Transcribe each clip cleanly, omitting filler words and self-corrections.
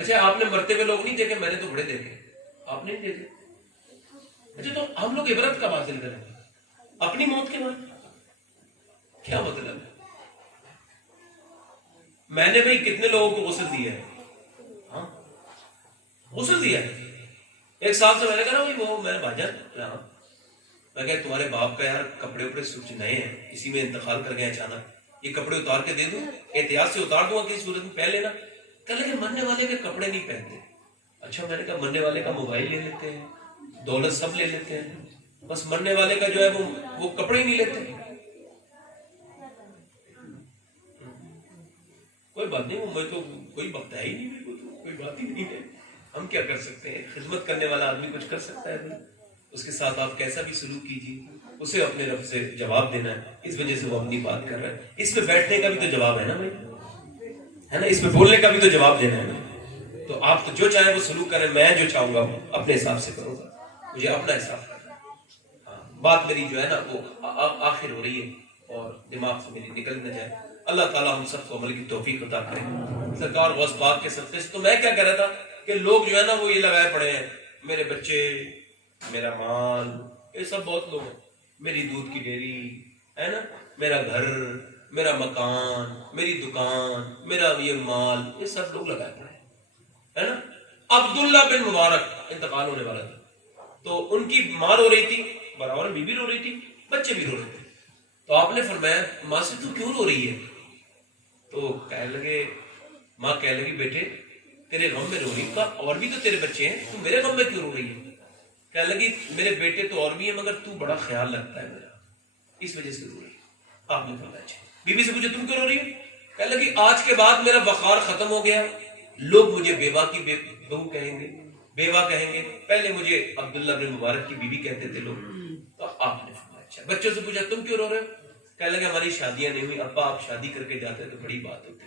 اچھا آپ نے مرتے ہوئے لوگ نہیں دیکھے؟ میں نے تو بڑے دیکھے، آپ نے نہیں دیکھے؟ اچھا تو ہم لوگ عبرت کب حاصل کریں گے؟ اپنی موت کے بعد؟ کیا مطلب ہے؟ میں نے بھائی کتنے لوگوں کو غسل دیا ہے؟ ہاں غسل دیا ہے. ایک صاحب سے میں نے کہا نا بھائی وہ میں بھائی جان، میں کہا تمہارے باپ کا یار کپڑے وپڑے سوچ نئے ہیں، اسی میں انتقال کر گئے اچانک، یہ کپڑے اتار کے دے دوں، احتیاط سے اتار دوں کسی صورت میں پہن لینا. کہنے لگے مرنے والے کے کپڑے نہیں پہنتے. اچھا میں نے کہا مرنے والے کا موبائل لے لیتے ہیں، دولت سب لے لیتے ہیں، بس مرنے والے کا جو ہے وہ کپڑے ہی نہیں لیتے. کوئی بات نہیں، وہ میں تو کوئی بات ہے ہی نہیں، کوئی بات ہی نہیں ہے. ہم کیا کر سکتے ہیں؟ خدمت کرنے والا آدمی کچھ کر سکتا ہے؟ اس کے ساتھ آپ کیسا بھی سلوک کیجیے، اسے اپنے رب سے جواب دینا ہے. اس وجہ سے وہ اپنی بات کر رہا ہے. اس پہ بیٹھنے کا بھی تو جواب ہے نا بھائی، ہے نا؟ اس پہ بولنے کا بھی تو جواب دینا ہے. تو آپ تو جو چاہیں وہ سلوک کریں، میں جو چاہوں گا اپنے حساب سے کروں گا، مجھے اپنا حساب کرنا ہے. ہاں بات میری جو ہے نا وہ آخر ہو رہی ہے اور دماغ سے میری نکل نہ جائے. اللہ تعالیٰ ہم سب کو عمل کی توفیق عطا کرے. سرکار غوث پاک کے صدقے سے. تو میں کیا کہہ رہا تھا کہ لوگ جو ہے نا وہ یہ لگائے پڑے ہیں، میرے بچے، میرا مال، یہ سب بہت لوگ ہیں، میری دودھ کی ڈیری ہے نا، میرا گھر، میرا مکان، میری دکان، میرا یہ مال، یہ سب لوگ لگائے پڑے ہیں، ہے نا. عبداللہ بن مبارک انتقال ہونے والا تھا، تو ان کی ماں رو رہی تھی، برابر بیوی رو رہی تھی، بچے بھی رو رہے تھے. تو آپ نے فرمایا ماں سے تو کیوں رو رہی ہے؟ تو ماں کہنے لگی بیٹے تیرے غم میں رو رہی ہوں. اور بھی تو تیرے بچے ہیں، تو میرے غم میں کیوں رو رہی ہے؟ کہنے لگی میرے بیٹے تو اور بھی ہیں مگر تو بڑا خیال رکھتا ہے میرا، اس وجہ سے رو رہی ہے. آپ نے فرمایا اچھا. بیوی سے پوچھا تم کیوں رو رہی ہو؟ کہنے لگی آج کے بعد میرا وقار ختم ہو گیا، لوگ مجھے بیوہ کی بہو کہیں گے، بیوہ کہیں گے. پہلے مجھے عبداللہ بن مبارک کی بیوی کہتے تھے لوگ. تو آپ نے فرمایا اچھا. بچوں سے پوچھا تم کیوں رو رہے ہو؟ کہنے لگے ہماری شادیاں نہیں ہوئی، ابا آپ شادی کر کے جاتے تو بڑی بات ہوتی.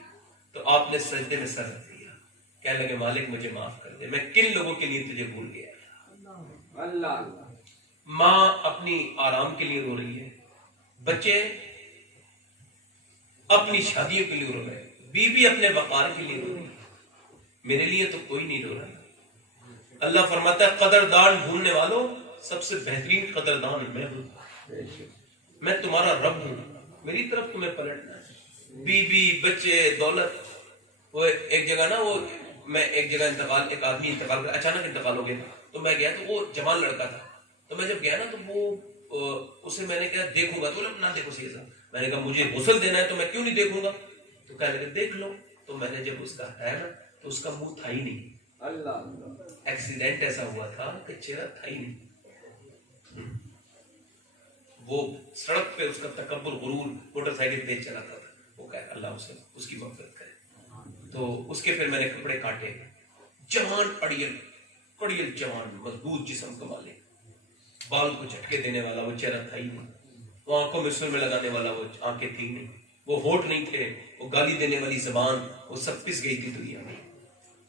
تو آپ نے سجدے میں سر رکھ دیا، کہنے لگے مالک مجھے معاف کر دے، میں کن لوگوں کے لیے تجھے بھول گیا. اللہ. ماں اپنی آرام کے لیے رو رہی ہے، بچے اپنی شادیوں کے لیے رو رہے ہیں، بیوی اپنے وقار کے لیے رو رہی ہے. میرے لیے تو کوئی نہیں رو رہا. اللہ فرماتا ہے قدردان ڈھونڈنے والوں سب سے بہترین قدردان میں ہوں، میں تمہارا رب ہوں، میری طرف تمہیں پلٹنا ہے. بیوی بچے دولت. وہ ایک جگہ نا وہ میں ایک جگہ ایک آدمی انتقال کر اچانک انتقال ہو گیا. تو میں گیا تو وہ جوان لڑکا تھا. تو میں جب گیا نا تو وہ اسے میں نے کہا دیکھوں گا. تو نہ دیکھو سیدھا. میں نے کہا مجھے غسل دینا ہے تو میں کیوں نہیں دیکھوں گا؟ تو کہنے لگے دیکھ لو. تو میں نے جب اس کا ہٹایا نا تو اس کا منہ تھا ہی نہیں. اللہ ایکسیڈنٹ ایسا ہوا تھا کہ چہرہ تھا ہی نہیں. وہ سڑک پہ اس کا تکبر غرور موٹر سائیکل تیز چلاتا تھا. وہ کہہ اللہ اسے اس کی مغفرت کرے. تو اس کے پھر میں نے کپڑے کاٹے. جوان اڑیل جوان مضبوط جسم کا مالک، بال کو جھٹکے دینے والا وہ چہرہ تھا ہی نہیں. وہ آنکھوں میں سرمے لگانے والا وہ آنکھیں تھی نہیں. وہ ہونٹ نہیں تھے. وہ گالی دینے والی زبان وہ سب پس گئی تھی دنیا میں.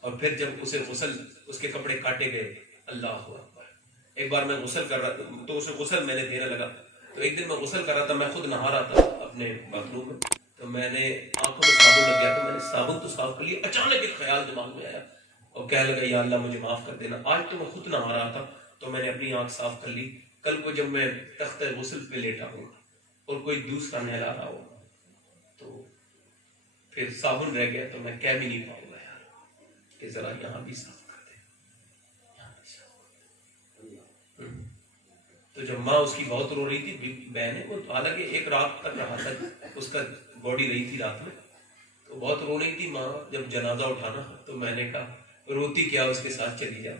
اور پھر جب اسے غسل اس کے کپڑے کاٹے گئے، اللہ اکبر. ایک بار میں غسل کر رہا تو اسے غسل میں نے دینے لگا. تو ایک دن میں غسل کر رہا تھا، میں خود نہا رہا تھا اپنے باتھ روم میں. تو میں نے آنکھوں میں صابن لگ گیا تو میں نے صابن تو صاف کر لیا. اچانک ایک خیال دماغ میں آیا اور کہنے لگا یا اللہ مجھے معاف کر دینا. آج تو میں خود نہا رہا تھا تو میں نے اپنی آنکھ صاف کر لی. کل کو جب میں تخت غسل پہ لیٹا ہوں اور کوئی دوسرا نہلا رہا ہو تو پھر صابن رہ گیا تو میں کہہ بھی نہیں پاؤں گا یار کہ ذرا یہاں بھی صاف کر دے. تو جب ماں اس کی بہت رو رہی تھی بہن ہے وہ، حالانکہ ایک رات تک رہا تھا اس کا باڈی رہی تھی رات میں، تو بہت رو رہی تھی ماں. جب جنازہ اٹھانا تو میں نے کہا روتی کیا اس کے ساتھ چلی جاؤ.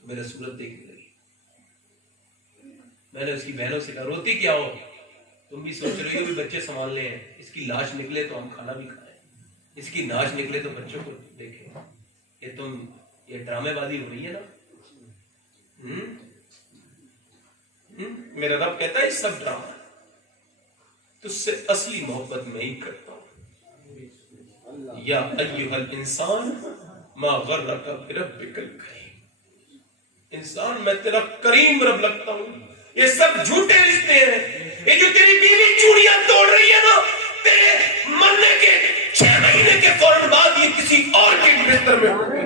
میرا صورت دیکھنے لگی. میں نے اس کی بہنوں سے کہا روتی کیا ہو؟ تم بھی سوچ رہی ہو بھی بچے سنبھالنے ہیں، اس کی لاش نکلے تو ہم کھانا بھی کھائیں، اس کی ناش نکلے تو بچوں کو دیکھیں. یہ ڈرامے بازی ہو رہی ہے نا. میرا رب کہتا ہے یہ سب ڈرامہ ہے، تجھ سے اصلی محبت میں ہی کرتا ہوں. یا ایھا الانسان ما غرک بربک الکریم. انسان میں تیرا کریم رب لگتا ہوں. یہ سب جھوٹے رشتے ہیں. یہ جو تیری بیوی چوڑیاں توڑ رہی ہے نا تیرے مرنے کے 6 مہینے کے فوراً بعد یہ کسی اور کے بستر میں ہو گئے.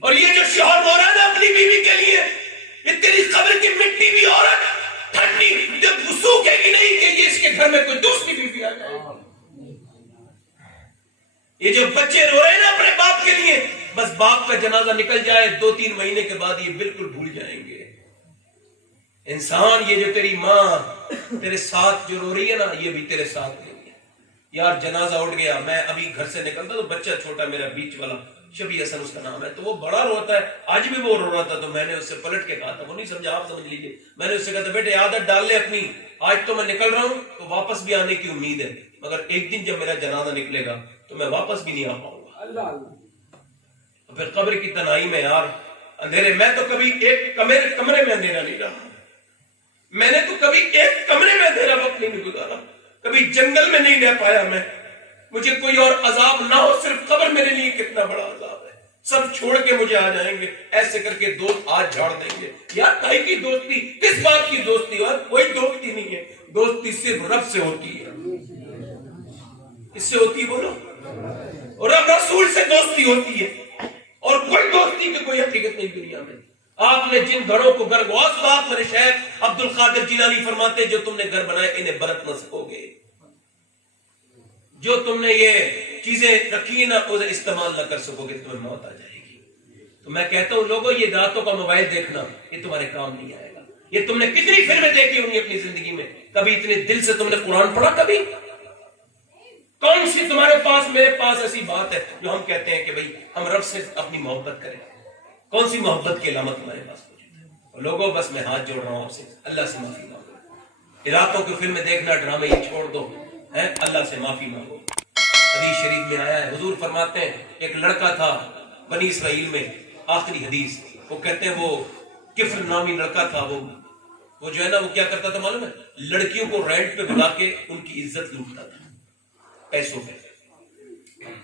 اور یہ جو شوہر ہو رہا ہے نا اپنی بیوی کے لیے، یہ تیری قبر کی مٹی بھی عورت ٹھنڈی جب سوکھے گی نہیں کہ یہ اس کے گھر میں کوئی دوسری بیوی آ جائے. یہ جو بچے رو رہے ہیں نا اپنے باپ کے لیے، بس باپ کا جنازہ نکل جائے 2-3 مہینے کے بعد یہ بالکل بھول جائیں گے. انسان یہ جو تیری ماں تیرے ساتھ جو رو رہی ہے نا، یہ بھی تیرے ساتھ نہیں ہے. یار جنازہ اٹھ گیا، میں ابھی گھر سے نکلتا تو بچہ چھوٹا میرا بیچ والا شبی حسن اس کا نام ہے، تو وہ بڑا روتا ہے. آج بھی وہ رو رہا تھا تو میں نے اس سے پلٹ کے کہا تھا، وہ نہیں سمجھا آپ سمجھ لیجیے. میں نے اس سے کہا تھا بیٹے عادت ڈال لے اپنی، آج تو میں نکل رہا ہوں تو واپس بھی آنے کی امید ہے، مگر ایک دن جب میرا جنازہ نکلے گا تو میں واپس بھی نہیں آ پاؤں گا. پھر قبر کی تنہائی میں یار اندھیرے، میں تو کبھی ایک کمرے میں اندھیرا نہیں رہا، میں نے تو کبھی ایک کمرے میں اندھیرا وقت نہیں گزارا، کبھی جنگل میں نہیں رہ پایا میں. مجھے کوئی اور عذاب نہ ہو، صرف قبر میرے لیے کتنا بڑا عذاب ہے. سب چھوڑ کے مجھے آ جائیں گے، ایسے کر کے دوست آج جھاڑ دیں گے. یار کہیں کی دوستی، کس بات کی دوستی؟ اور کوئی دوستی نہیں ہے، دوستی صرف رب سے ہوتی ہے. کس سے ہوتی ہے بولو؟ اور رب رسول سے دوستی ہوتی ہے، اور کوئی دوستی کی کوئی حقیقت نہیں دنیا میں. آپ نے جن گھروں کو گھر غوث بات میرے شیخ عبد القادر جیلانی فرماتے، جو تم نے گھر بنائے انہیں برت نہ سکو گے. جو تم نے یہ چیزیں رکھی نا اسے استعمال نہ کر سکو گے، تمہیں موت آ جائے گی. تو میں کہتا ہوں لوگوں، یہ راتوں کا موبائل دیکھنا یہ تمہارے کام نہیں آئے گا. یہ تم نے کتنی فلمیں دیکھی ہوں گی اپنی زندگی میں، کبھی اتنے دل سے تم نے قرآن پڑھا؟ کبھی کون سی تمہارے پاس میرے پاس ایسی بات ہے جو ہم کہتے ہیں کہ بھئی ہم رب سے اپنی محبت کریں؟ کون سی محبت کی علامت تمہارے پاس موجود ہے؟ اور لوگوں بس میں ہاتھ جوڑ رہا ہوں آپ سے، اللہ سے معافی مانگو. راتوں کی فلمیں دیکھنا، ڈرامے یہ چھوڑ دو، اللہ سے معافی مانگو. حدیث شریف میں آیا ہے، حضور فرماتے ہیں ایک لڑکا تھا بنی اسرائیل میں، آخری حدیث، وہ کہتے ہیں وہ کفر نامی لڑکا تھا، وہ جو ہے نا وہ کیا کرتا تھا معلوم ہے؟ لڑکیوں کو رینٹ پہ بلا کے ان کی عزت لوٹتا تھا، پیسوں پہ،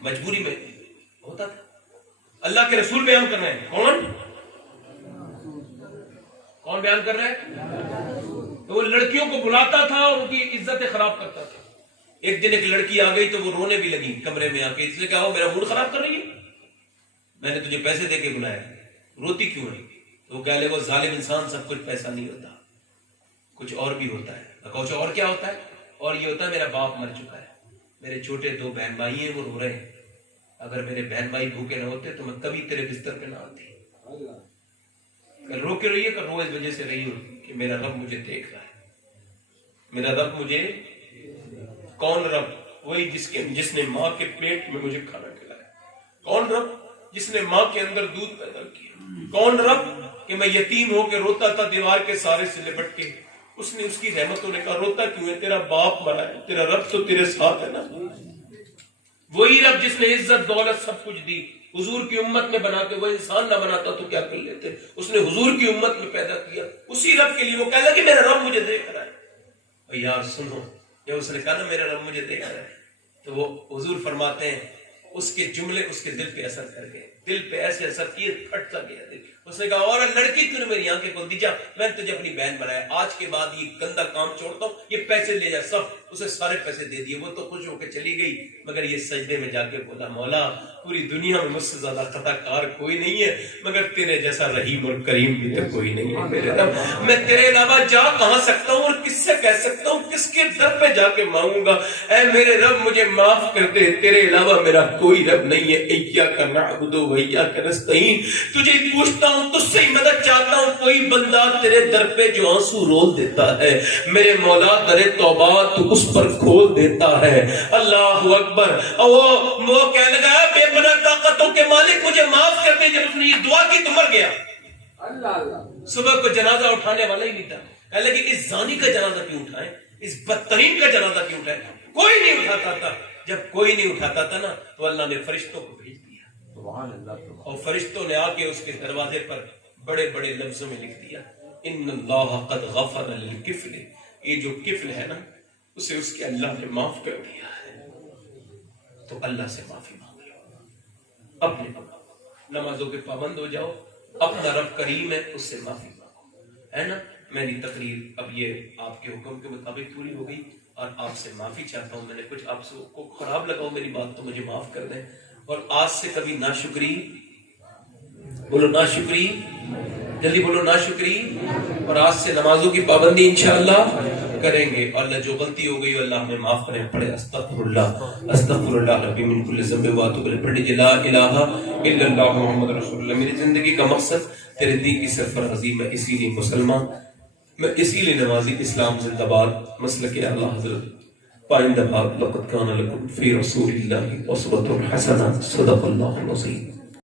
مجبوری میں ہوتا تھا. اللہ کے رسول بیان کر رہے ہیں. کون بیان کر رہے ہیں؟ تو وہ لڑکیوں کو بلاتا تھا اور ان کی عزتیں خراب کرتا تھا. ایک دن ایک لڑکی آ گئی تو وہ رونے بھی لگی کمرے میں آ کے، اس نے کہا میرا موڈ خراب کر رہی ہے، میں نے تجھے پیسے دے کے بلایا، روتی کیوں ہے؟ تو وہ کہہ لے وہ ظالم انسان، سب کچھ پیسہ نہیں ہوتا، کچھ اور بھی ہوتا ہے. کچھ اور کیا ہوتا ہے؟ اور یہ ہوتا ہے میرا باپ مر چکا ہے، میرے چھوٹے 2 بہن بھائی ہیں وہ رو رہے ہیں، اگر میرے بہن بھائی بھوکے نہ ہوتے تو میں کبھی تیرے بستر پہ نہ آتی. رو کے رہیے، رو اس وجہ سے رہی ہوں کہ میرا رب مجھے دیکھ رہا ہے. میرا رب مجھے، کون رب؟ وہی جس نے ماں کے پیٹ میں مجھے کھانا کھلایا. کون رب؟ جس نے ماں کے اندر دودھ پیدا کیا. کون رب کہ میں یتیم ہو کے روتا تھا دیوار کے سارے سے لپٹ کے، اس نے اس کی رحمتوں نے کہا روتا کیوں ہے؟ تیرا باپ مرا ہے، تیرا رب تو تیرے ساتھ ہے نا. وہی رب جس نے عزت دولت سب کچھ دی، حضور کی امت میں بنا کے، وہ انسان نہ بناتا تو کیا کر لیتے؟ اس نے حضور کی امت میں پیدا کیا، اسی رب کے لیے وہ کہہ لگا کہ میرا رب مجھے دیکھ رہا ہے. اور یار سنو، جب اس نے کہا نا میرا رب مجھے دیکھ رہا ہے، تو وہ حضور فرماتے ہیں اس کے جملے اس کے دل پہ اثر کر گئے، دل پہ ایسے اثر کیے پھٹ سا گیا دل. اس نے کہا اور لڑکی تو نے میری آنکھیں کھول دی، جا میں نے تجھے اپنی بہن بنایا، آج کے بعد یہ گندا کام چھوڑتا ہوں، یہ پیسے لے جا. سب اسے سارے پیسے دے دیے. وہ تو خوش ہو کے چلی گئی، مگر یہ سجدے میں جا کے بولا مولا پوری دنیا میں مجھ سے زیادہ خطا کار کوئی نہیں ہے، مگر تیرے جیسا رحیم اور کریم بھی تو کوئی نہیں ہے میرے رب. میں تیرے علاوہ جا کہاں سکتا ہوں اور کس سے کہہ سکتا ہوں، کس کے در پہ جا کے مانگوں گا؟ اے میرے رب مجھے معاف کر دے، تیرے علاوہ میرا کوئی رب نہیں ہے. ایاک نعبد و ایاک نستعین، تجھے پوچھتا ہوں، تجھ سے ہی مدد چاہتا ہوں. کوئی بندہ تیرے در پہ جو آنسو رول دیتا ہے، میرے مولا در توبہ تو اس پر کھول دیتا ہے. اللہ اکبر. وہ کہنے لگا بے پناہ طاقتوں کے مالک مجھے معاف کر دے. جب اس نے یہ دعا کی تو مر گیا. صبح کو جنازہ اٹھانے والا ہی نہیں تھا. کہنے لگے اس زانی کا جنازہ کیوں اٹھائیں، اس بدترین کا جنازہ کیوں اٹھائیں؟ کوئی نہیں اٹھاتا تھا. جب کوئی نہیں اٹھاتا تھا نا تو اللہ نے فرشتوں کو بھیج دیا، اور فرشتوں نے آ کے اس کے دروازے پر بڑے بڑے لفظوں میں لکھ دیا ان اللہ قد غفر للکفل. یہ جو کفل ہے نا اسے اس کے اللہ نے معاف کر دیا ہے. تو اللہ سے معافی مانگ لو، اپنے نمازوں کے پابند ہو جاؤ، اپنا رب کریم ہے اس سے معافی مانگو، ہے نا. میری تقریر اب یہ آپ کے حکم کے مطابق پوری ہو گئی. اور آپ سے معافی چاہتا ہوں، میں نے کچھ آپ کو خراب لگا ہو میری بات تو مجھے معاف کر دیں، اور آج سے کبھی ناشکری، بولو ناشکری، جلدی بولو ناشکری، اور آج سے نمازوں کی پابندی انشاءاللہ کریں گے، اور اللہ جو غلطی ہو گئی اللہ ہمیں معاف کریں، پڑھے استغفر اللہ ربی من کل ذنب واتوب الیہ، پڑھے لا الہ الا اللہ محمد رسول اللہ۔ میری زندگی کا مقصد تیرے دین کی سرفرازی، میں اسی لیے مسلمان، میں اسی لیے نمازی، اسلام زندہ باد، مسلک اعلی حضرت پائندہ باد، لقد کان لکم فی رسول اللہ اسوۃ حسنہ، صدق اللہ العظیم۔